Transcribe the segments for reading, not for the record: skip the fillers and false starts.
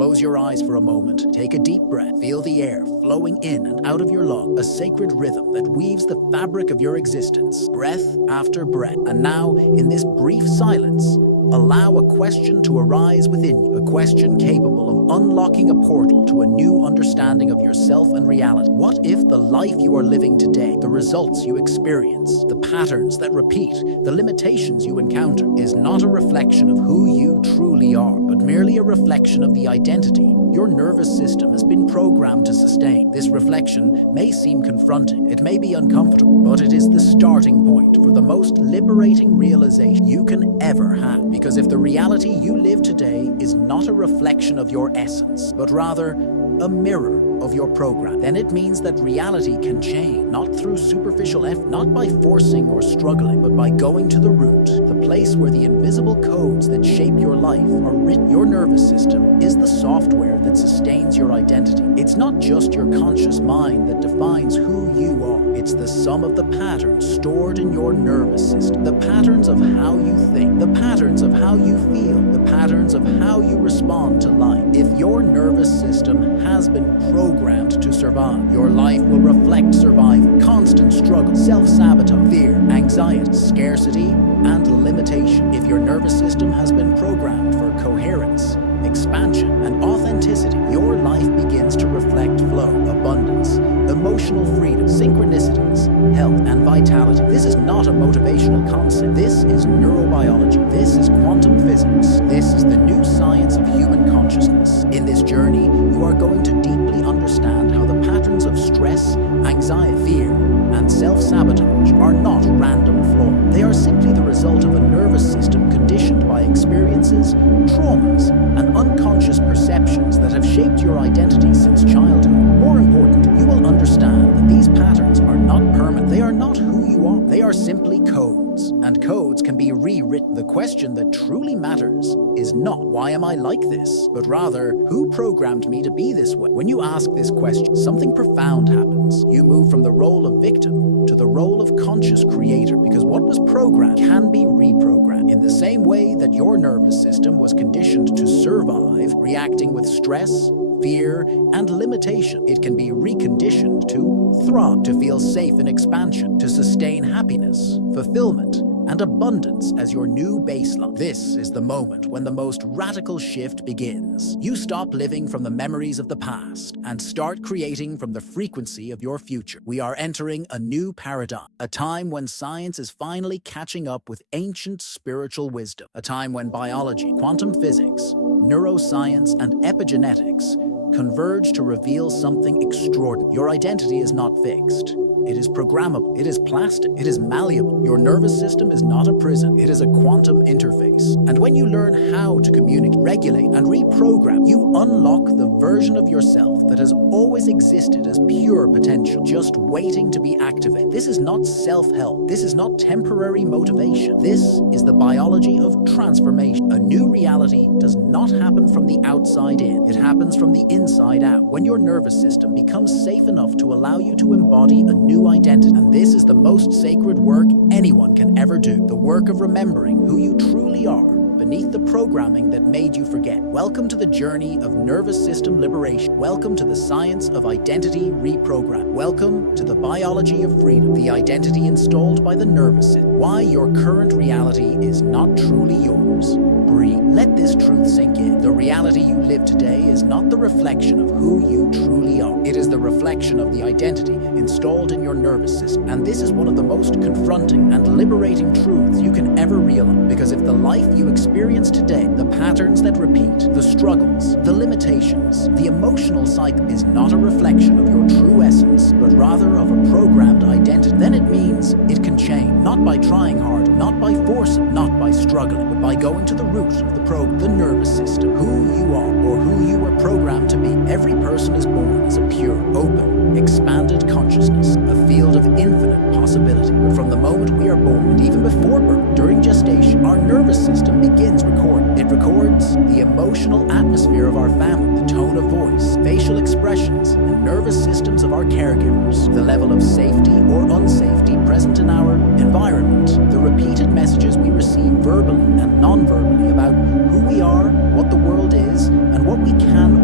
Close your eyes for a moment. Take a deep breath. Feel the air flowing in and out of your lungs, a sacred rhythm that weaves the fabric of your existence, breath after breath. And now, in this brief silence, allow a question to arise within you, a question capable of unlocking a portal to a new understanding of yourself and reality. What if the life you are living today, the results you experience, the patterns that repeat, the limitations you encounter, is not a reflection of who you truly are, but merely a reflection of the identity your nervous system has been programmed to sustain? This reflection may seem confronting, it may be uncomfortable, but it is the starting point for the most liberating realization you can ever have. Because if the reality you live today is not a reflection of your essence, but rather a mirror of your program, then it means that reality can change, not through superficial effort, not by forcing or struggling, but by going to the root, the place where the invisible codes that shape your life are written. Your nervous system is the software that sustains your identity. It's not just your conscious mind that defines who you are. It's the sum of the patterns stored in your nervous system, the patterns of how you think, the patterns of how you feel, the patterns of how you respond to life. If your nervous system has been programmed to survive, your life will reflect survival, constant struggle, self-sabotage, fear, anxiety, scarcity, and limitation. If your nervous system has been programmed for coherence, expansion, and authenticity, your life begins to reflect flow, abundance, emotional freedom, synchronicities, health, and vitality. This is not a motivational concept. This is neurobiology. This is quantum physics. This is the new science of human consciousness. In this journey, you are going to deeply understand how the patterns of stress, anxiety, fear, and self-sabotage are not random flaws. They are simply the result of a nervous system conditioned by experiences, traumas, and unconscious perceptions that have shaped your identity since childhood. More important, you will understand that these patterns are not permanent. They are not who you are. They are simply codes, and codes can be rewritten. The question that truly matters is not, why am I like this? But rather, who programmed me to be this way? When you ask this question, something profound happens. You move from the role of victim to the role of conscious creator, because what was programmed can be reprogrammed. In the same way that your nervous system was conditioned to survive, reacting with stress, fear, and limitation, it can be reconditioned to thrive, to feel safe in expansion, to sustain happiness, fulfillment, and abundance as your new baseline. This is the moment when the most radical shift begins. You stop living from the memories of the past and start creating from the frequency of your future. We are entering a new paradigm, a time when science is finally catching up with ancient spiritual wisdom, a time when biology, quantum physics, neuroscience, and epigenetics converge to reveal something extraordinary. Your identity is not fixed. It is programmable, it is plastic, it is malleable. Your nervous system is not a prison, it is a quantum interface. And when you learn how to communicate, regulate, and reprogram, you unlock the version of yourself that has always existed as pure potential, just waiting to be activated. This is not self-help. This is not temporary motivation. This is the biology of transformation. A new reality does not happen from the outside in. It happens from the inside out. When your nervous system becomes safe enough to allow you to embody a new identity. And this is the most sacred work anyone can ever do. The work of remembering who you truly are beneath the programming that made you forget. Welcome to the journey of nervous system liberation. Welcome to the science of identity reprogram. Welcome to the biology of freedom, the identity installed by the nervous system. Why your current reality is not truly yours. Breathe. Let this truth sink in. The reality you live today is not the reflection of who you truly are. It is the reflection of the identity installed in your nervous system. And this is one of the most confronting and liberating truths you can ever realize. Because if the life you experience today, the patterns that repeat, the struggles, the limitations, the emotional cycle is not a reflection of your true essence, but rather of a programmed identity, then it means it can change, not by trying hard, not by forcing, not by struggling, but by going to the root of the nervous system, who you are or who you were programmed to be. Every person is born as a pure, open, expanded consciousness, a field of infinite possibility. But from the moment we are born, and even before birth, during gestation, our nervous system begins recording. It records the emotional atmosphere of our family, the tone of voice, facial expressions, and nervous systems of our caregivers, the level of safety or unsafety present in our environment, the repeated messages we receive verbally and non-verbally about who we are, what the world is, and what we can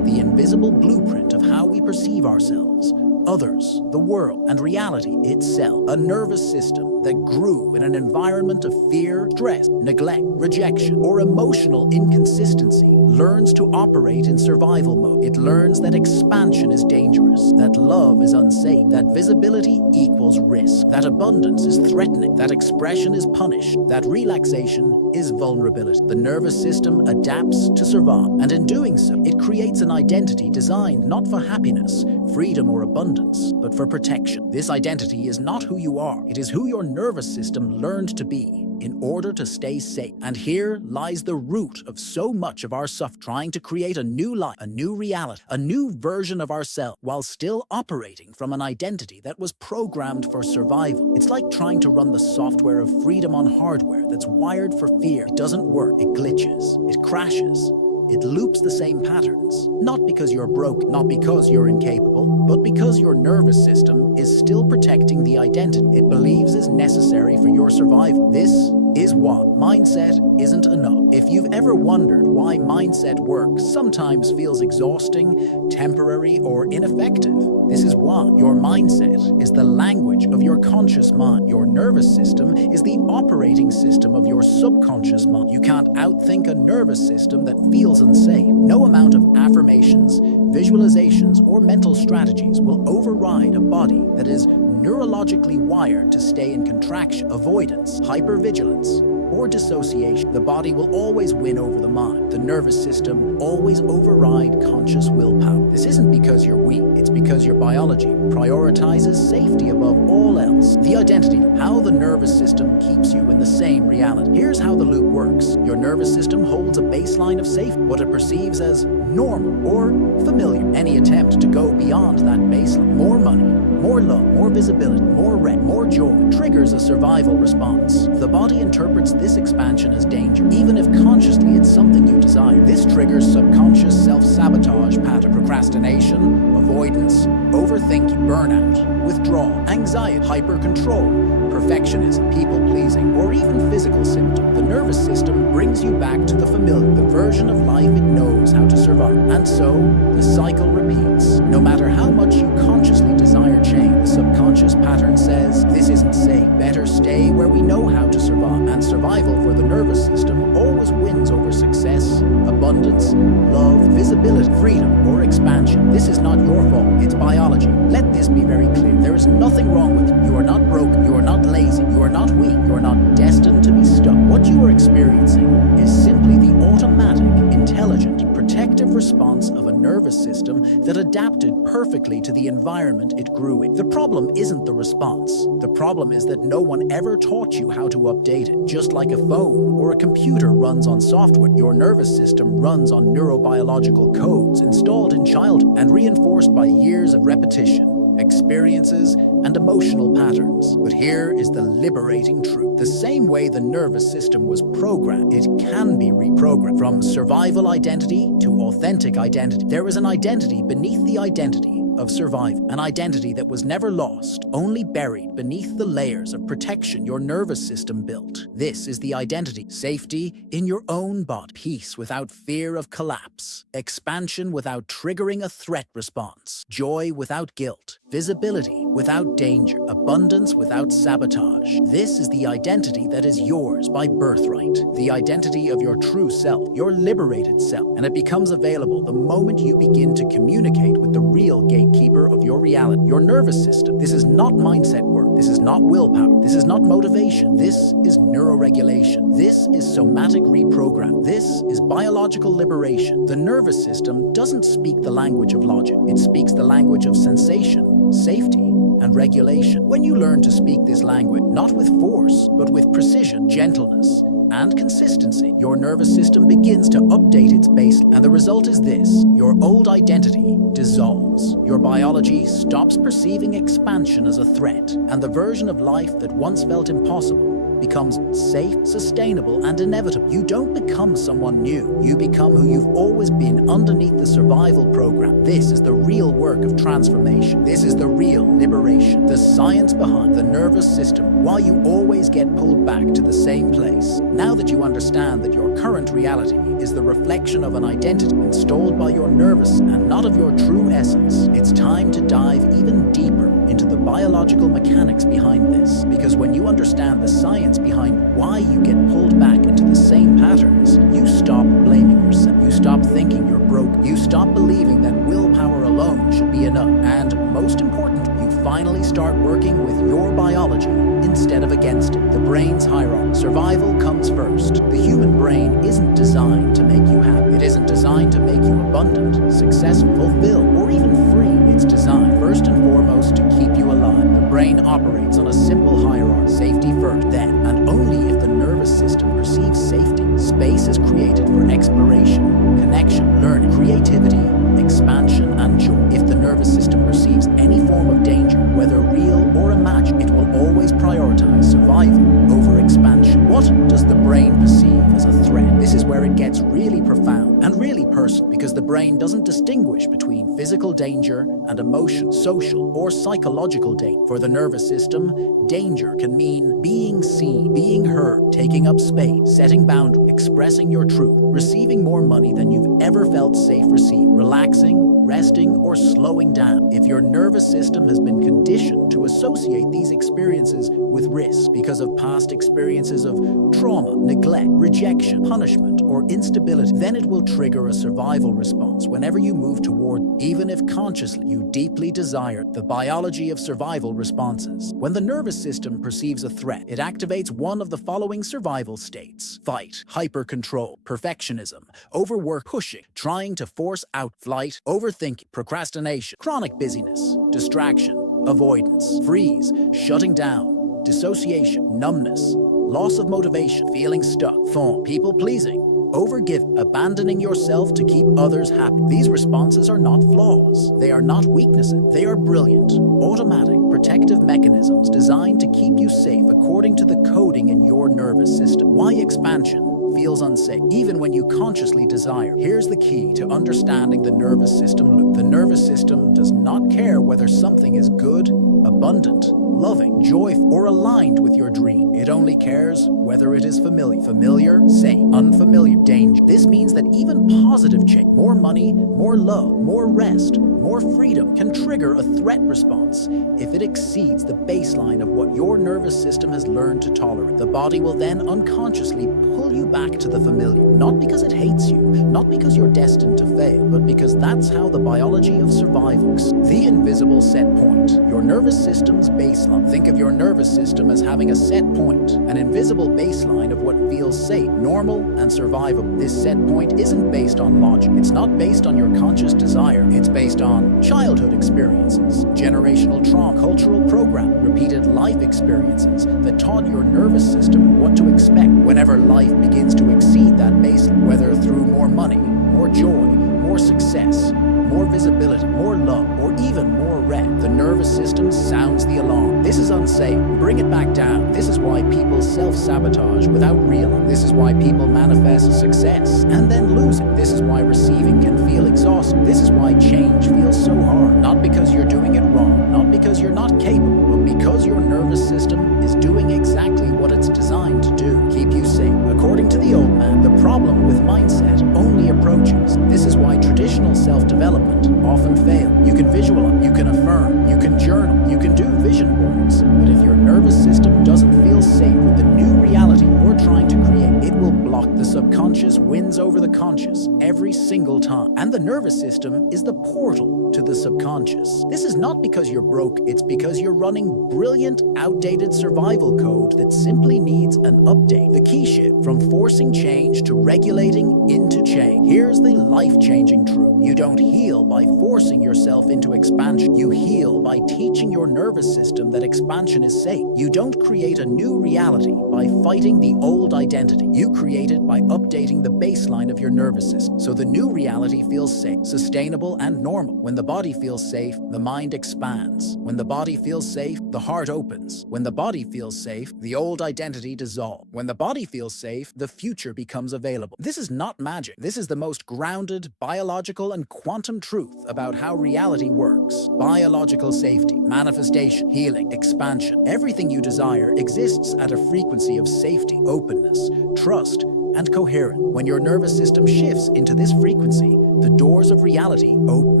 invisible blueprint of how we perceive ourselves, others, the world, and reality itself. A nervous system that grew in an environment of fear, stress, neglect, rejection, or emotional inconsistency learns to operate in survival mode. It learns that expansion is dangerous, that love is unsafe, that visibility equals risk, that abundance is threatening, that expression is punished, that relaxation is vulnerability. The nervous system adapts to survive, and in doing so, it creates an identity designed not for happiness, freedom, or abundance, but for protection. This identity is not who you are, it is who your nervous system learned to be in order to stay safe. And here lies the root of so much of our suffering, trying to create a new life, a new reality, a new version of ourselves, while still operating from an identity that was programmed for survival. It's like trying to run the software of freedom on hardware that's wired for fear. It doesn't work, it glitches, it crashes. It loops the same patterns, not because you're broken, not because you're incapable, but because your nervous system is still protecting the identity it believes is necessary for your survival. This is why mindset isn't enough. If you've ever wondered why mindset work sometimes feels exhausting, temporary, or ineffective, this is why. Your mindset is the language of your conscious mind. Your nervous system is the operating system of your subconscious mind. You can't outthink a nervous system that feels unsafe. No amount of affirmations, visualizations, or mental strategies will override a body that is neurologically wired to stay in contraction, avoidance, hypervigilance, or dissociation. The body will always win over the mind. The nervous system always override conscious willpower. This isn't because you're weak, it's because your biology prioritizes safety above all else. The identity, how the nervous system keeps you in the same reality. Here's how the loop works. Your nervous system holds a baseline of safety, what it perceives as normal or familiar. Any attempt to go beyond that baseline, more money, more love, more visibility, more rest, more joy, triggers a survival response. The body interprets this expansion as danger, even if consciously it's something you desire. This triggers subconscious self-sabotage pattern, procrastination, avoidance, overthinking, burnout, withdrawal, anxiety, hyper-control, perfectionism, people-pleasing, or even physical symptoms. The nervous system brings you back to the familiar, the version of life it knows how to survive. And so, the cycle repeats. No matter how much you consciously desire change, the subconscious pattern says, this isn't safe, better stay where we know how to survive. And survival for the nervous system always wins over success, abundance, love, visibility, freedom, or expansion. This is not your fault, it's biology. Let this be very clear. There is nothing wrong with you. You are not broken, you are not lazy, you are not weak, you are not destined to be stuck. What you are experiencing is simply the automatic, intelligent, protective response of a nervous system that adapted perfectly to the environment it grew in. The problem isn't the response. The problem is that no one ever taught you how to update it. Just like a phone or a computer runs on software, your nervous system runs on neurobiological codes installed in childhood and reinforced by years of repetition, experiences, and emotional patterns. But here is the liberating truth. The same way the nervous system was programmed, it can be reprogrammed. From survival identity to authentic identity, there is an identity beneath the identity of survival, an identity that was never lost, only buried beneath the layers of protection your nervous system built. This is the identity: safety in your own body, peace without fear of collapse, expansion without triggering a threat response, joy without guilt, visibility without danger, abundance without sabotage. This is the identity that is yours by birthright, the identity of your true self, your liberated self, and it becomes available the moment you begin to communicate with the real gatekeeper of your reality, your nervous system. This is not mindset work. This is not willpower. This is not motivation. This is neuroregulation. This is somatic reprogram. This is biological liberation. The nervous system doesn't speak the language of logic. It speaks the language of sensation, safety, and regulation. When you learn to speak this language, not with force, but with precision, gentleness, and consistency, your nervous system begins to update its baseline. And the result is this: your old identity dissolves. Your biology stops perceiving expansion as a threat, and the version of life that once felt impossible becomes safe, sustainable, and inevitable. You don't become someone new. You become who you've always been underneath the survival program. This is the real work of transformation. This is the real liberation. The science behind the nervous system, why you always get pulled back to the same place. Now that you understand that your current reality is the reflection of an identity installed by your nervous and not of your true essence, it's time to dive even deeper into the biological mechanics behind this. Because when you understand the science behind why you get pulled back into the same patterns, you stop blaming yourself. You stop thinking you're broke. You stop believing that willpower alone should be enough. And most important, you finally start working with your biology instead of against it. The brain's hierarchy. Survival comes first. The human brain isn't designed to make you happy. It isn't designed to make you abundant, successful, fulfilled, or even free. It's designed first and foremost to keep you alive. The brain operates on a simple hierarchy. Safety first, then, and only if the nervous system perceives safety, space is created for exploration, connection, learning, creativity, expansion, and joy. If the nervous system perceives any form of danger, whether real or imagined, it will always prioritize survival over expansion. What does the brain perceive as a threat? This is where it gets really profound and really personal, because the brain doesn't distinguish between physical danger and emotion, social, or psychological danger. For the nervous system, danger can mean being seen, being heard, taking up space, setting boundaries, expressing your truth, receiving more money than you've ever felt safe receiving, relaxing, resting, or slowing down. If your nervous system has been conditioned to associate these experiences with risk because of past experiences of trauma, neglect, rejection, punishment, or instability, then it will trigger a survival response whenever you move toward, even if consciously you deeply desire. The biology of survival responses. When the nervous system perceives a threat, it activates one of the following survival states: fight, hyper-control, perfectionism, overwork, pushing, trying to force out, flight, overthinking, procrastination, chronic busyness, distraction, avoidance, freeze, shutting down, dissociation, numbness, loss of motivation, feeling stuck, fawn, people-pleasing, overgive, abandoning yourself to keep others happy. These responses are not flaws. They are not weaknesses. They are brilliant, automatic, protective mechanisms designed to keep you safe according to the coding in your nervous system. Why expansion feels unsafe, even when you consciously desire? Here's the key to understanding the nervous system loop. The nervous system does not care whether something is good, abundant, loving, joyful, or aligned with your dream. It only cares whether it is familiar, safe, unfamiliar, danger. This means that even positive change, more money, more love, more rest, more freedom, can trigger a threat response if it exceeds the baseline of what your nervous system has learned to tolerate. The body will then unconsciously pull you back to the familiar, not because it hates you, not because you're destined to fail, but because that's how the biology of survival works. The invisible set point, your nervous system's baseline. Think of your nervous system as having a set point, an invisible baseline of what feels safe, normal, and survivable. This set point isn't based on logic. It's not based on your conscious desire. It's based on childhood experiences, generational trauma, cultural programming, repeated life experiences that taught your nervous system what to expect whenever life begins to exceed that baseline, whether through more money, more joy, more success, more visibility, more love, or even more rest. The nervous system sounds the alarm. This is unsafe. Bring it back down. This is why people self-sabotage without realizing. This is why people manifest success and then lose it. This is why receiving can feel exhausting. This is why change feels so hard. Not because you're doing it wrong, not because you're not capable, but because your nervous system is doing exactly what it's designed to do. Keep you safe. According to the old man, the problem with mindset only approaches. This is why traditional self-development often fail. You can visualize, you can affirm, you can journal, you can do vision boards, but if your nervous system doesn't feel safe with the new reality you're trying to create, it will block. The subconscious wins over the conscious every single time, and the nervous system is the portal to the subconscious. This is not because you're broke, it's because you're running brilliant, outdated survival code that simply needs an update. The key shift from forcing change to regulating into change. Here's the life-changing truth. You don't heal by forcing yourself into expansion. You heal by teaching your nervous system that expansion is safe. You don't create a new reality by fighting the old identity. You create it by updating the baseline of your nervous system, so the new reality feels safe, sustainable, and normal. When the body feels safe, the mind expands. When the body feels safe, the heart opens. When the body feels safe, the old identity dissolves. When the body feels safe, the future becomes available. This is not magic. This is the most grounded, biological, and quantum truth about how reality works. Biological safety, manifestation, healing, expansion. Everything you desire exists at a frequency of safety, openness, trust, and coherence. When your nervous system shifts into this frequency, the doors of reality open.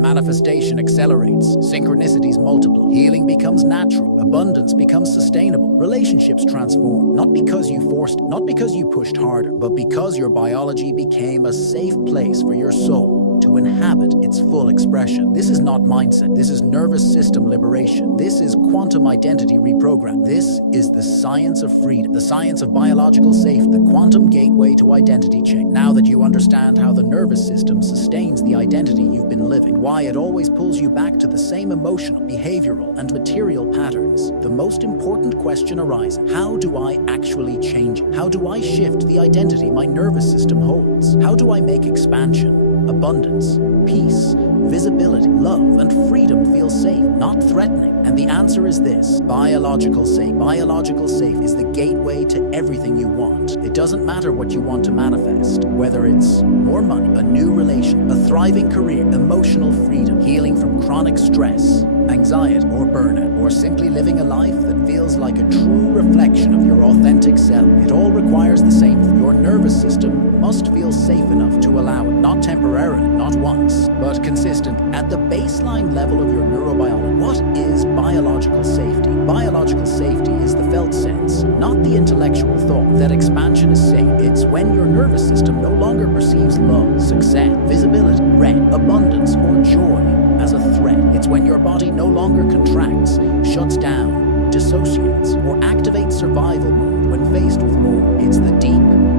Manifestation accelerates, synchronicities multiply, healing becomes natural, abundance becomes sustainable, relationships transform, not because you forced, not because you pushed harder, but because your biology became a safe place for your soul to inhabit its full expression. This is not mindset. This is nervous system liberation. This is quantum identity reprogram. This is the science of freedom, the science of biological safety, the quantum gateway to identity change. Now that you understand how the nervous system sustains the identity you've been living, why it always pulls you back to the same emotional, behavioral, and material patterns, the most important question arises: how do I actually change it? How do I shift the identity my nervous system holds? How do I make expansion, abundance, peace, visibility, love, and freedom feel safe, not threatening? And the answer is this: biological safe. Biological safe is the gateway to everything you want. It doesn't matter what you want to manifest, whether it's more money, a new relation, a thriving career, emotional freedom, healing from chronic stress, anxiety, or burnout, or simply living a life that feels like a true reflection of your authentic self. It all requires the same. Your nervous system must feel safe enough to allow it, not temporarily, not once, but consistent. At the baseline level of your neurobiology, what is biological safety? Biological safety is the felt sense, not the intellectual thought, that expansion is safe. It's when your nervous system no longer perceives love, success, visibility, rest, abundance, or joy as a threat. It's when your body no longer contracts, shuts down, dissociates, or activates survival mode when faced with more. It's the deep,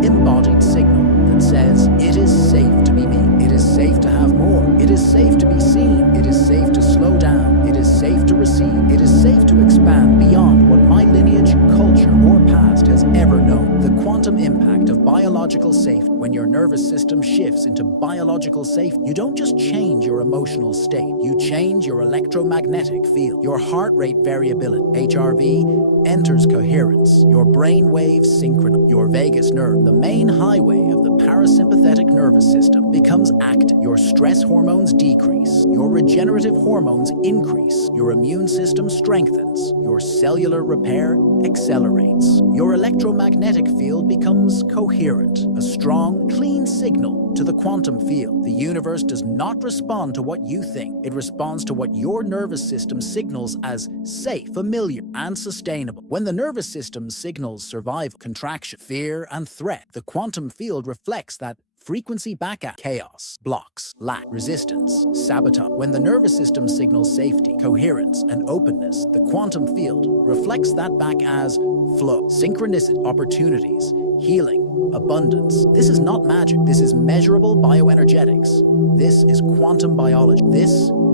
embodied signal that says it is safe to be me. It is safe to have more. It is safe to be seen. It is safe to slow down. It is safe to receive. It is safe to expand beyond what my lineage, culture, or past has ever known. The quantum impact of biological safety. When your nervous system shifts into biological safety, you don't just change your emotional state, you change your electromagnetic field. Your heart rate variability, HRV, enters coherence. Your brain waves synchronize. Your vagus nerve, the main highway of the parasympathetic nervous system, becomes active. Your stress hormones decrease. Your regenerative hormones increase. Your immune system strengthens. Your cellular repair accelerates. Your electromagnetic field becomes coherent, a strong, clean signal to the quantum field. The universe does not respond to what you think. It responds to what your nervous system signals as safe, familiar, and sustainable. When the nervous system signals survival, contraction, fear, and threat, the quantum field reflects that frequency back at chaos, blocks, lack, resistance, sabotage. When the nervous system signals safety, coherence, and openness, the quantum field reflects that back as flow, synchronicity, opportunities, healing, abundance. This is not magic. This is measurable bioenergetics. This is quantum biology. This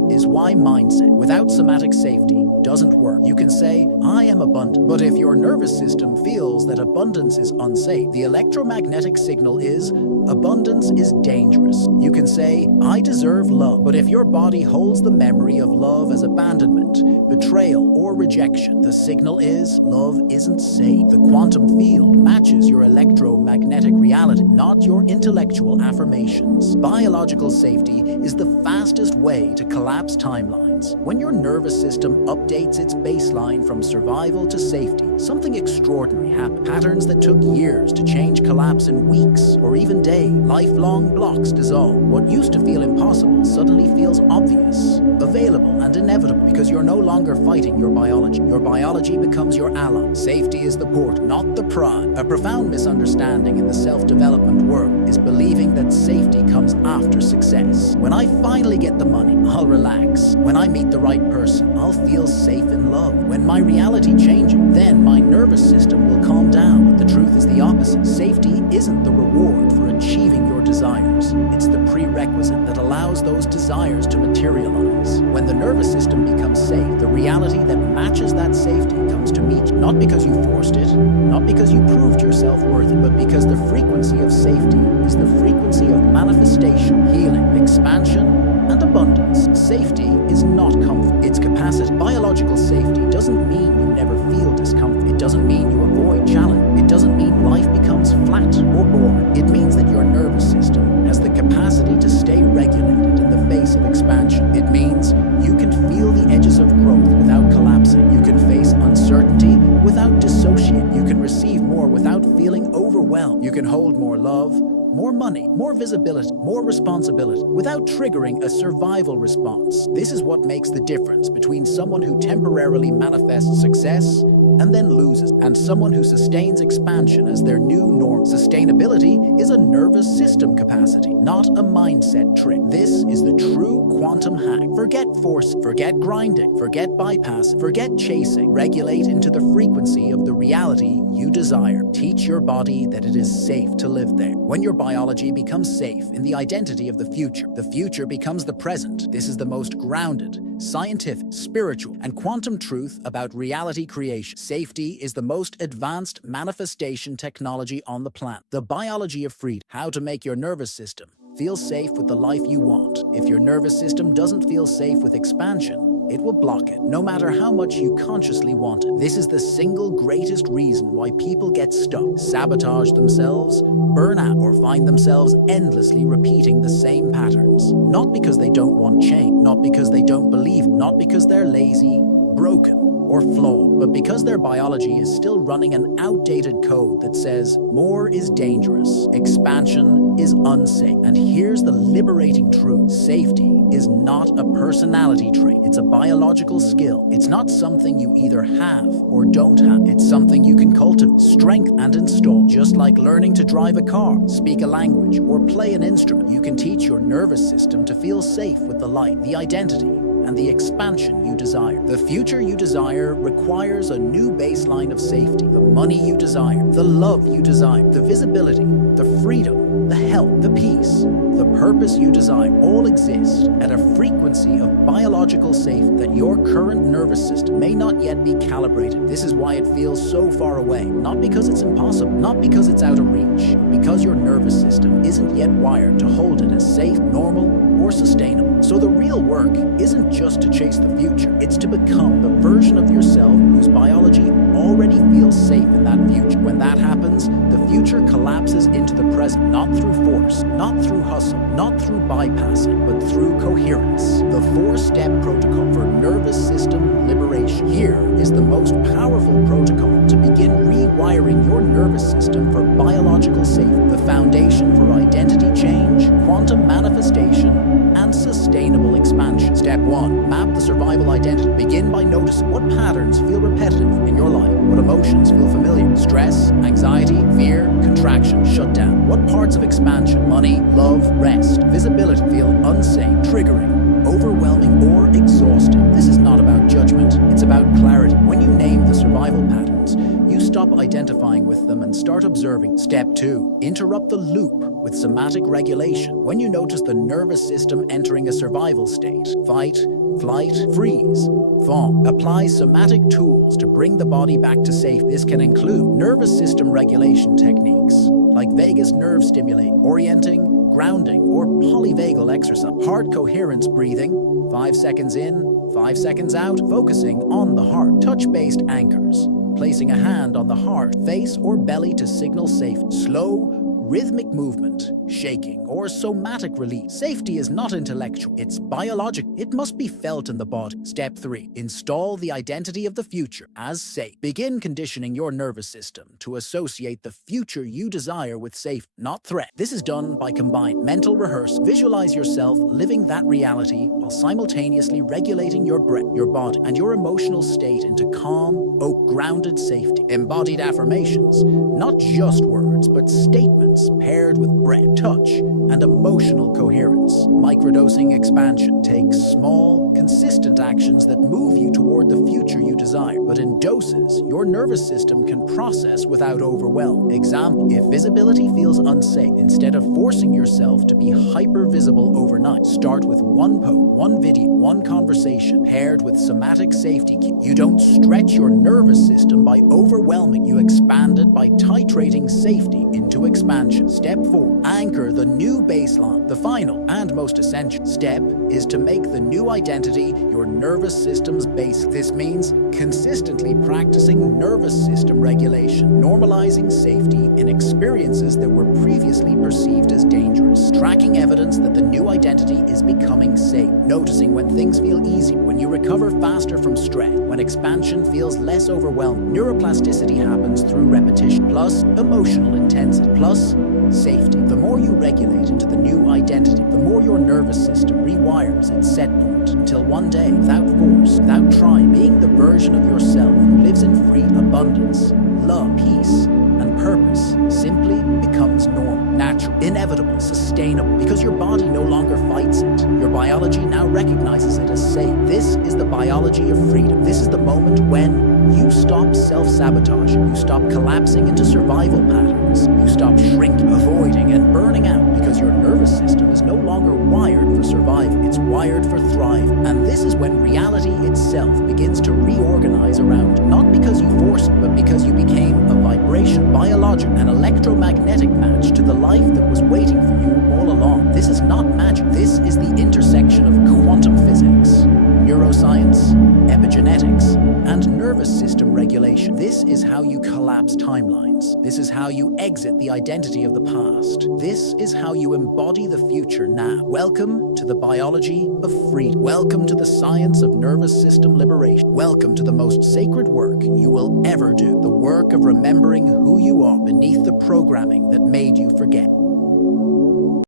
is why mindset without somatic safety doesn't work. You can say, I am abundant, but if your nervous system feels that abundance is unsafe, the electromagnetic signal is abundance is dangerous. You can say, I deserve love, but if your body holds the memory of love as abandonment, betrayal, or rejection, the signal is love isn't safe. The quantum field matches your electromagnetic reality, not your intellectual affirmations. Biological safety is the fastest way to collapse timelines. When your nervous system updates its baseline from survival to safety, something extraordinary happens. Patterns that took years to change collapse in weeks or even days. Lifelong blocks dissolve. What used to feel impossible suddenly feels obvious, available, and inevitable because you're no longer fighting your biology. Your biology becomes your ally. Safety is the port, not the pride. A profound misunderstanding in the self-development world is believing that safety comes after success. When I finally get the money, I'll relax. When I meet the right person, I'll feel safe in love. When my reality changes, then my nervous system will calm down. But the truth is the opposite. Safety isn't the reward for achieving your desires. It's the prerequisite that allows those desires to materialize. When the nervous system becomes safe, the reality that matches that safety comes comes to meet you. Not because you forced it, not because you proved yourself worthy, but because the frequency of safety is the frequency of manifestation, healing, expansion, and abundance. Safety is not comfort, it's capacity. Biological safety doesn't mean you never feel discomfort. It doesn't mean you avoid challenge. It doesn't mean life becomes flat or boring. It means that your nervous system has the capacity to stay regulated in the face of expansion. It means you can feel the edges of growth without collapsing. You can face uncertainty without dissociating. You can receive more without feeling overwhelmed. You can hold more love, more money, more visibility, more responsibility, without triggering a survival response. This is what makes the difference between someone who temporarily manifests success and then loses, and someone who sustains expansion as their new norm. Sustainability is a nervous system capacity, not a mindset trick. This is the true quantum hack. Forget force, forget grinding, forget bypass, forget chasing. Regulate into the frequency of the reality you desire. Teach your body that it is safe to live there. When your biology becomes safe in the identity of the future becomes the present. This is the most grounded, scientific, spiritual, and quantum truth about reality creation. Safety is the most advanced manifestation technology on the planet. The biology of freedom. How to make your nervous system feel safe with the life you want. If your nervous system doesn't feel safe with expansion, it will block it, no matter how much you consciously want it. This is the single greatest reason why people get stuck, sabotage themselves, burn out, or find themselves endlessly repeating the same patterns. Not because they don't want change, not because they don't believe, not because they're lazy, broken, or flawed, but because their biology is still running an outdated code that says more is dangerous, expansion is unsafe. And here's the liberating truth. Safety is not a personality trait. It's a biological skill. It's not something you either have or don't have. It's something you can cultivate, strengthen, and install. Just like learning to drive a car, speak a language, or play an instrument, you can teach your nervous system to feel safe with the light, the identity, and the expansion you desire. The future you desire requires a new baseline of safety. The money you desire, the love you desire, the visibility, the freedom, the health, the peace, the purpose you desire all exist at a frequency of biological safety that your current nervous system may not yet be calibrated. This is why it feels so far away. Not because it's impossible, not because it's out of reach, but because your nervous system isn't yet wired to hold it as safe, normal, or sustainable. So the real work isn't just to chase the future, it's to become the version of yourself whose biology already feels safe in that future. When that happens, the future collapses into the present, not through force, not through hustle, not through bypassing, but through coherence. The 4-step protocol for nervous system liberation. Here is the most powerful protocol to begin rewiring your nervous system for biological safety, the foundation for identity change, quantum manifestation, and sustainable expansion. Step 1. Map the survival identity. Begin by noticing what patterns feel repetitive in your life, what emotions feel familiar, stress, anxiety, fear, contraction, shutdown. What parts of expansion, money, love, rest, visibility feel unsafe, triggering, overwhelming, or exhausting. This is not about judgment, it's about clarity. When you name the survival patterns, you stop identifying with them and start observing. Step 2. Interrupt the loop with somatic regulation. When you notice the nervous system entering a survival state, fight, flight, freeze, fawn, apply somatic tools to bring the body back to safety. This can include nervous system regulation techniques like vagus nerve stimulating, orienting, grounding, or polyvagal exercise. Heart coherence breathing, 5 seconds in, 5 seconds out, focusing on the heart. Touch-based anchors, placing a hand on the heart, face, or belly to signal safety. Slow, rhythmic movement, shaking, or somatic release. Safety is not intellectual, it's biological. It must be felt in the body. Step 3. Install the identity of the future as safe. Begin conditioning your nervous system to associate the future you desire with safety, not threat. This is done by combined mental rehearsal. Visualize yourself living that reality while simultaneously regulating your breath, your body, and your emotional state into calm, grounded safety. Embodied affirmations, not just words, but statements balance paired with breath, touch, and emotional coherence. Microdosing expansion takes small, consistent actions that move you toward the future you desire. But in doses, your nervous system can process without overwhelm. Example, if visibility feels unsafe, instead of forcing yourself to be hyper-visible overnight, start with one post, one video, one conversation, paired with somatic safety key. You don't stretch your nervous system by overwhelming, you expand it by titrating safety into expansion. Step 4. Anchor the new baseline. The final and most essential step is to make the new identity your nervous system's base. This means consistently practicing nervous system regulation, normalizing safety in experiences that were previously perceived as dangerous, tracking evidence that the new identity is becoming safe, noticing when things feel easy, when you recover faster from stress, when expansion feels less overwhelming. Neuroplasticity happens through repetition, plus emotional intensity, plus safety. The more you regulate into the new identity, the more your nervous system rewires its set point, until one day, without force, without trying, being the version of yourself who lives in free abundance, love, peace, and purpose simply becomes normal, natural, inevitable, sustainable, because your body no longer fights it. Your biology now recognizes it as safe. This is the biology of freedom. This is the moment when you stop self-sabotaging, you stop collapsing into survival patterns, you stop shrinking, avoiding, and burning out, because your nervous system is no longer wired for survival, it's wired for thrive. And this is when reality itself begins to reorganize around you, not because you forced it, but because you became a vibration, biological, an electromagnetic match to the life that was waiting for you all along. This is not magic, this is the intersection of quantum physics, neuroscience, epigenetics, and nervous system regulation. This is how you collapse timelines. This is how you exit the identity of the past. This is how you embody the future now. Welcome to the biology of freedom. Welcome to the science of nervous system liberation. Welcome to the most sacred work you will ever do. The work of remembering who you are beneath the programming that made you forget.